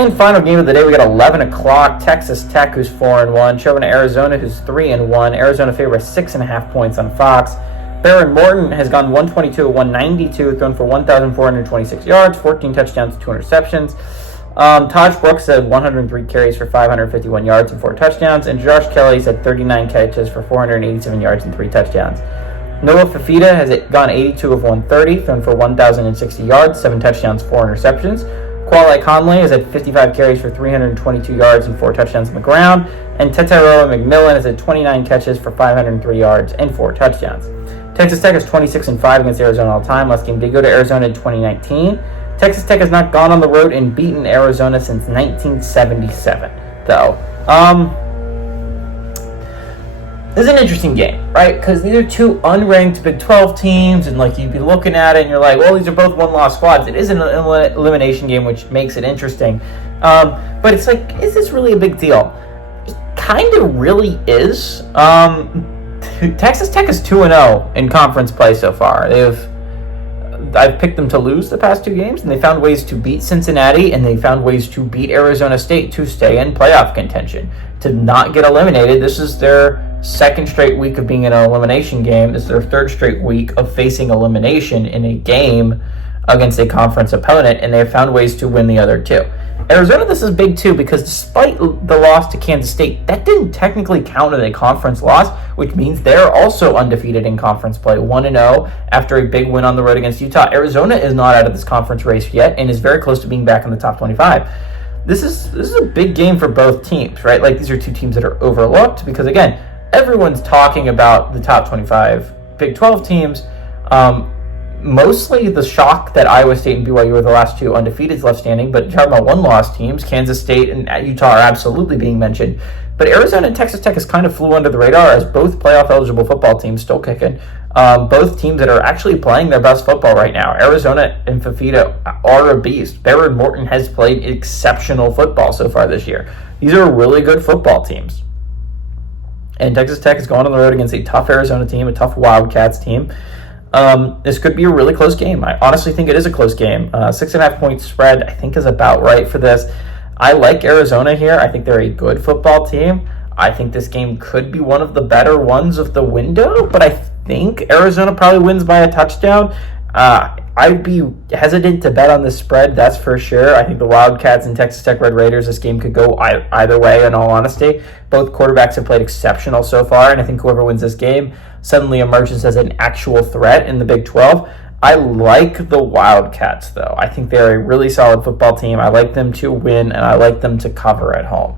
And final game of the day, we got 11 o'clock. Texas Tech, who's 4-1, traveling to Arizona, who's 3-1. Arizona favored by 6.5 points on Fox. Behren Morton has gone 122 of 192, thrown for 1,426 yards, 14 touchdowns, 2 interceptions. Taj Brooks had 103 carries for 551 yards and 4 touchdowns. And Josh Kelly's had 39 catches for 487 yards and 3 touchdowns. Noah Fafita has gone 82 of 130, thrown for 1,060 yards, 7 touchdowns, 4 interceptions. Quali Conley has had 55 carries for 322 yards and 4 touchdowns on the ground. And Tetairoa McMillan has had 29 catches for 503 yards and 4 touchdowns. Texas Tech is 26-5 against Arizona all time. Last game did go to Arizona in 2019. Texas Tech has not gone on the road and beaten Arizona since 1977, though. This is an interesting game, right? Because these are two unranked Big 12 teams, and like you'd be looking at it and you're like, well, these are both one-loss squads. It is an elimination game, which makes it interesting. But it's like, is this really a big deal? It kind of really is. Texas Tech is 2-0 in conference play so far. I've picked them to lose the past 2 games, and they found ways to beat Cincinnati, and they found ways to beat Arizona State to stay in playoff contention, to not get eliminated. This is their second straight week of being in an elimination game. This is their third straight week of facing elimination in a game against a conference opponent, and they have found ways to win the other 2. Arizona, this is big too, because despite the loss to Kansas State, that didn't technically count as a conference loss, which means they're also undefeated in conference play, 1-0 after a big win on the road against Utah. Arizona is not out of this conference race yet and is very close to being back in the top 25. This is a big game for both teams, right? Like, these are 2 teams that are overlooked because, again, everyone's talking about the top 25 Big 12 teams. Mostly the shock that Iowa State and BYU are the last 2 undefeateds left standing, but talking about one-loss teams, Kansas State and Utah are absolutely being mentioned. But Arizona and Texas Tech has kind of flew under the radar as both playoff-eligible football teams, still kicking. Both teams that are actually playing their best football right now. Arizona and Fafita are a beast. Behren Morton has played exceptional football so far this year. These are really good football teams. And Texas Tech has gone on the road against a tough Arizona team, a tough Wildcats team. This could be a really close game. I honestly think it is a close game. 6.5 point spread, I think, is about right for this. I like Arizona here. I think they're a good football team. I think this game could be one of the better ones of the window, but I think Arizona probably wins by a touchdown. I'd be hesitant to bet on this spread, that's for sure. I think the Wildcats and Texas Tech Red Raiders, this game could go either way, in all honesty. Both quarterbacks have played exceptional so far, and I think whoever wins this game suddenly emerges as an actual threat in the Big 12. I like the Wildcats, though. I think they're a really solid football team. I like them to win, and I like them to cover at home.